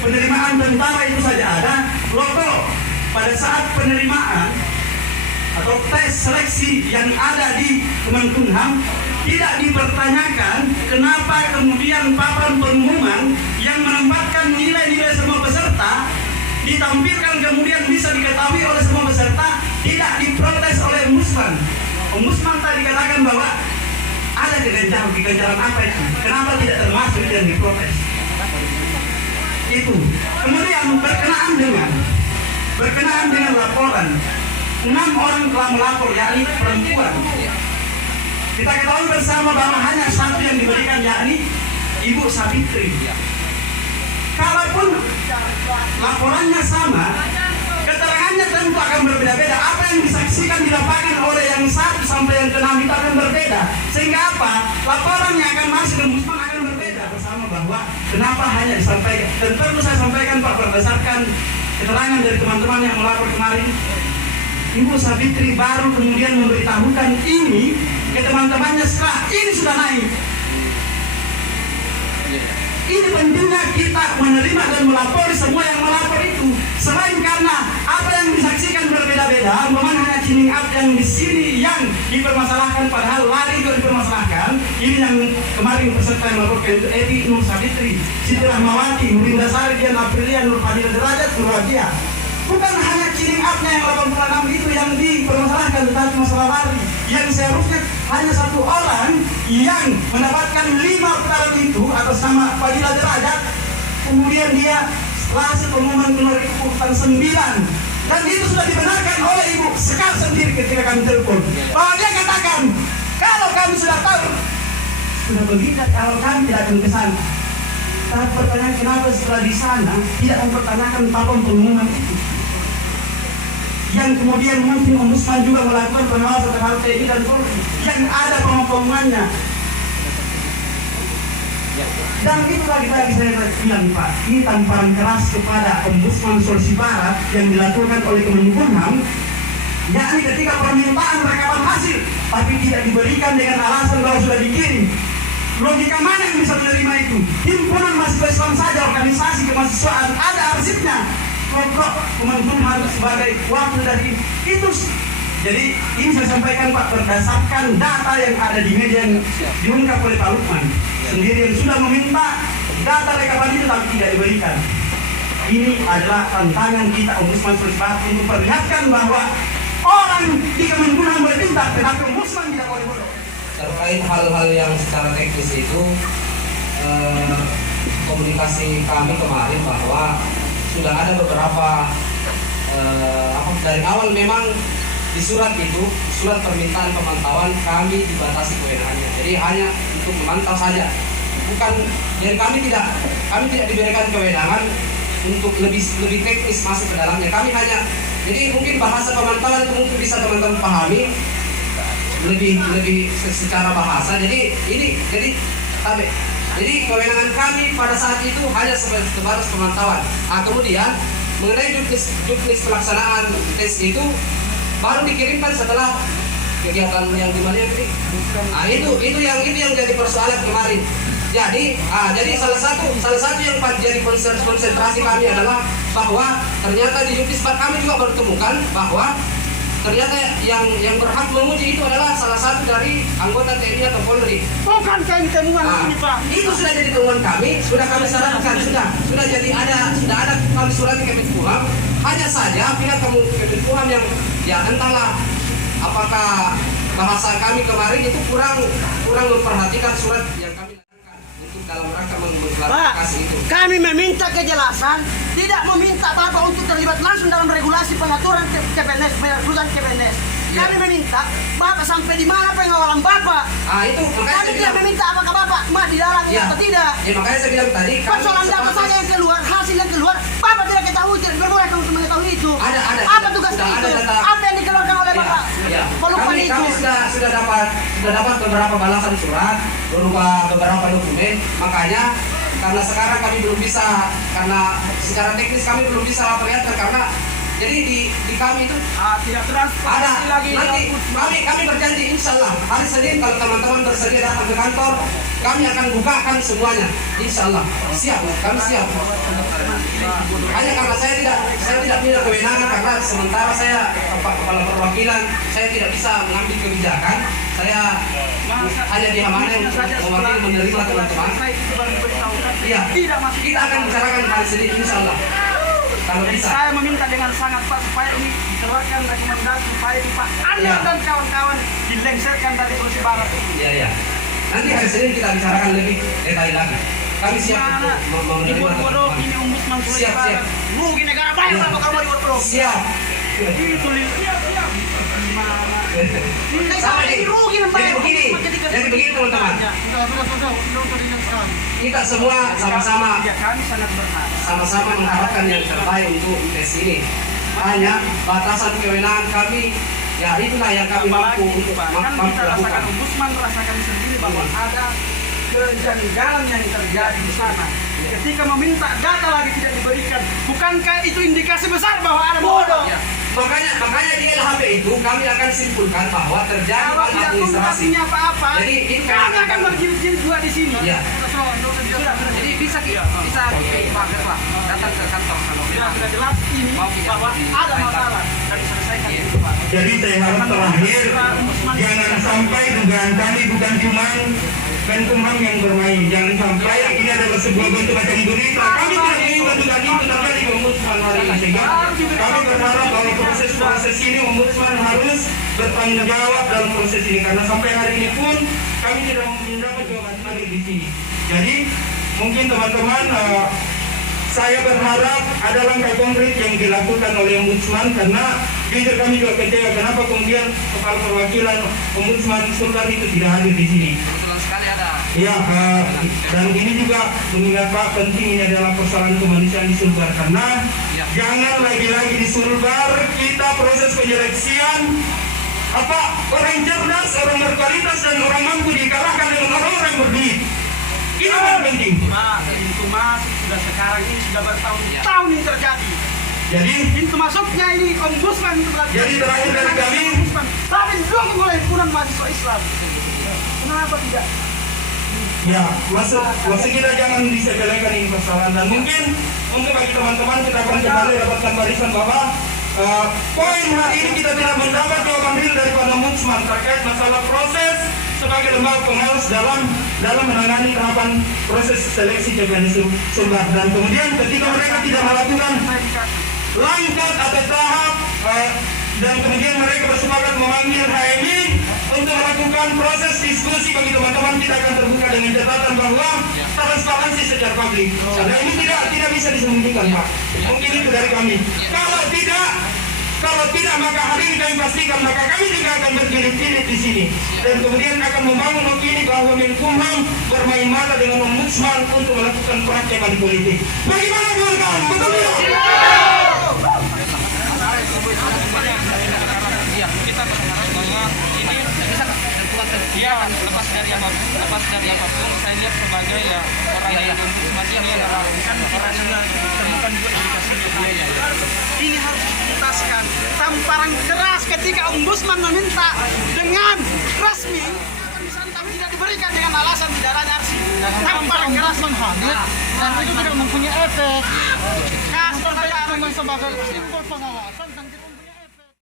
penerimaan tentara itu saja ada, logo pada saat penerimaan atau tes seleksi yang ada di Kemenkumham tidak dipertanyakan kenapa kemudian papan pengumuman yang menempatkan nilai-nilai semua peserta ditampilkan kemudian bisa diketahui oleh semua peserta tidak diprotes oleh Ombudsman. Ombudsman tadi katakan bahwa ada keganjaran apa itu? Kenapa tidak termasuk yang diprotes? Itu. Kemudian berkenaan dengan laporan, 6 orang telah melapor, yakni perempuan. Kita ketahui bersama bahwa hanya satu yang diberikan, yakni Ibu Savitri. Kalaupun laporannya sama, keterangannya tentu akan berbeda-beda. Apa yang disaksikan di lapangan oleh yang 1 sampai yang ke-6 itu akan berbeda. Sehingga apa? Laporan yang akan masuk ke Ombudsman akan berbeda. Bersama bahwa kenapa hanya disampaikan. Dan perlu saya sampaikan Pak, berdasarkan keterangan dari teman-teman yang melapor kemarin, Ibu Savitri baru kemudian memberitahukan ini ke teman-temannya setelah ini sudah naik. Ini pentingnya kita menerima dan melapor semua yang melapor itu. Selain karena apa yang disaksikan berbeda-beda, memang hanya Cining Up yang di sini yang dipermasalahkan, padahal lari juga dipermasalahkan. Ini yang kemarin peserta yang melaporkan itu Evi Nur Savitri, Siti Rahmawati, Nurinda Sari, Dian Aprilia, Nur Fadila Derajat, Nur Wajia. Bukan hanya Cining Up-nya yang 86 itu yang dipermasalahkan, tetapi masalah lari yang seharusnya hanya 1 orang yang mendapatkan 5 putaran itu atas nama Fadila Derajat, kemudian dia hasil pengumuman keluar itu urutan 9, dan itu sudah dibenarkan oleh Ibu Sekar sendiri ketika kami telepon bahwa dia katakan kalau kami sudah tahu sudah begitu, kalau kami tidak akan ke sana. Tapi pertanyaan kenapa setelah di sana tidak mempertanyakan papan pengumuman itu, yang kemudian mungkin Ombudsman juga melakukan pengawasan terhadap TNI dan Polri yang ada pengumumannya. Dan itu lagi saya bilang Pak, ini tamparan keras kepada Ombudsman Sulawesi Barat yang dilakukan oleh Kemenkumham, yakni ketika permintaan rekaman hasil tapi tidak diberikan dengan alasan bahwa sudah dikirim. Logika mana yang bisa menerima itu? Himpunan mahasiswa Islam saja, organisasi kemahasiswaan ada arsipnya. Kok Kemenkumham sebagai wakil dari itu? Jadi ini saya sampaikan Pak berdasarkan data yang ada di media yang diungkap oleh Pak Lukman sendiri yang sudah meminta data rekaman itu tapi tidak diberikan. Ini adalah tantangan kita Ombudsman Sulawesi Barat untuk memperlihatkan bahwa orang di Kemenkumham boleh minta tetapi Ombudsman tidak boleh bodoh. Terkait hal-hal yang secara teknis itu komunikasi kami kemarin bahwa sudah ada beberapa dari awal memang di surat itu, surat permintaan pemantauan kami dibatasi kewenangannya. Jadi hanya untuk memantau saja. Bukan, jadi kami tidak diberikan kewenangan untuk lebih teknis masuk ke dalamnya. Kami hanya, jadi mungkin bahasa pemantauan itu mungkin bisa teman-teman pahami lebih secara bahasa. Jadi kewenangan kami pada saat itu hanya sebatas pemantauan. Kemudian mengenai juknis pelaksanaan tes itu baru dikirimkan setelah kegiatan yang dimana ini. Itu yang jadi persoalan kemarin. Jadi salah satu yang jadi konsentrasi kami adalah bahwa ternyata di juknis kami juga bertemukan bahwa ternyata yang berhak menguji itu adalah salah satu dari anggota TNI atau Polri. Bukan temuan ini Pak. Itu sudah jadi temuan kami, sudah kami sarankan, sudah jadi ada kami surat ke Kemenkumham. Hanya saja pihak Kemenkumham yang ya entahlah apakah bahasa kami kemarin itu kurang memperhatikan surat yang kami lakukan untuk dalam rangka mengklarifikasi itu. Kami meminta kejelasan, tidak meminta Bapak untuk terlibat langsung dalam regulasi pengaturan KPNS, perusahaan KPNS. Kami meminta Bapak sampai di mana pengawalan Bapak. Itu makanya kami tidak meminta apakah Bapak di dalamnya atau tidak. Makanya saya bilang tadi. Persoalan data saja yang keluar, hasil yang keluar, Bapak tidak ketahui, tidak berboleh untuk mengetahui itu. Ada. Apa tugasnya itu? Apa yang dikeluarkan oleh Bapak? Kami sudah dapat beberapa balasan surat berupa beberapa dokumen. Makanya karena sekarang kami belum bisa, karena secara teknis kami belum bisa perlihatkan karena jadi di kami itu tidak transparan ada lagi. Nanti kami berjanji insya Allah hari Senin kalau teman-teman bersedia datang ke kantor kami akan bukakan semuanya insya Allah. Siap, kami siap. Hanya karena saya tidak punya kewenangan, karena sementara saya kepala perwakilan, saya tidak bisa mengambil kebijakan. Saya hanya diamanai untuk mewakili menerima teman-teman. Iya, kita akan bicarakan hari Senin insya Allah. Kalau Jadi bisa. saya meminta dengan sangat Pak supaya ini dikeluarkan rekomendasi supaya ini Pak Anda Ya. dan kawan-kawan dilengserkan dari Sulawesi Barat. Iya, iya. Nanti hari Senin kita bicarakan lebih detail lagi. Kami siap untuk Di menerima bodoh teman-teman. ini ombudsman Sulawesi Siap, siap. Barat. Rugi negara bayar Ya. apa kalau mau dibodoh. Siap. Itu Sama ini rugi membayar begini, ombudsman ketika jadi begini teman-teman. Kita semua sama-sama Ya, kami sangat berharap. sama-sama mengharapkan yang terbaik untuk tes ini. Hanya batasan kewenangan kami, ya itulah yang kami mampu Apalagi untuk Pak, kan mampu kita rasakan lakukan. ombudsman rasakan sendiri bahwa ada kejanggalan yang terjadi di sana. Ketika meminta data lagi tidak diberikan, bukankah itu indikasi besar bahwa ada bodoh? Ya. Makanya di LHP itu kami akan simpulkan bahwa terjadi Kalau tidak maladministrasi. tuntasnya apa-apa, Jadi ini kami akan berjilid-jilid juga di sini. Ya. Jadi bisa Pak datang ke kantor kalau sudah jelas ini bahwa ada masalah dan diselesaikan itu Pak. Jadi saya harap terakhir jangan sampai dugaan kami bukan cuma Menkumham yang bermain. Jangan sampai ini adalah sebuah bentuk macam berita. Kami tidak menginginkan dugaan itu terjadi di Ombudsman hari ini. Sehingga kami berharap bahwa proses ini Ombudsman harus bertanggung jawab dalam proses ini. Karena sampai hari ini pun kami tidak mendapat jawaban hadir di sini. Jadi mungkin teman-teman saya berharap ada langkah konkret yang dilakukan oleh Ombudsman karena jujur kami juga kecewa kenapa kemudian kepala perwakilan Ombudsman Sultan itu tidak hadir di sini. Kebetulan sekali ada. Ya, dan ini juga mengingat Pak penting ini adalah persoalan kemanusiaan di Sulbar karena jangan lagi-lagi di Sulbar kita proses penyeleksian orang cerdas, orang berkualitas dan orang mampu dikalahkan dengan orang-orang berduit. Ini yang penting. Pak, pintu masuk sudah sekarang ini sudah bertahun-tahun ini terjadi. Jadi Pintu masuknya ini ombudsman itu berarti. Jadi terakhir dari kami, Ombudsman. Tapi didukung oleh himpunan mahasiswa Islam. Kenapa tidak? ya, maksud kita jangan disepelekan ini persoalan dan mungkin bagi teman-teman kita akan kembali dapatkan barisan bahwa poin hari ini kita tidak mendapat jawaban real daripada Ombudsman terkait masalah proses sebagai lembaga pengawas dalam menangani tahapan proses seleksi CPNS Sulbar dan kemudian ketika mereka tidak melakukan langkah atau tahap dan kemudian mereka bersepakat memanggil HMI untuk melakukan proses diskusi bagi teman-teman kita akan terbuka dengan catatan bahwa transparansi secara publik. Dan ini tidak bisa disembunyikan Pak. Mungkin itu dari kami. Kalau tidak maka hari ini kami pastikan maka kami juga akan berjilid-jilid di sini dan kemudian akan membangun opini bahwa Menkumham bermain mata dengan Ombudsman untuk melakukan praktek money politik. Bagaimana kawan-kawan? Betul tidak? Iya, kita berharap bahwa ini bisa ya lepas dari apapun saya lihat sebagai ya orang yang semacam ini kan orangnya temukan juga indikasinya Ini harus dituntaskan. Tamparan keras ketika ombudsman meminta dengan resmi kami tidak diberikan dengan alasan tidak adanya arsip. Tamparan keras hadir dan itu tidak mempunyai efek. Kasih cuma sebagai simbol pengawasan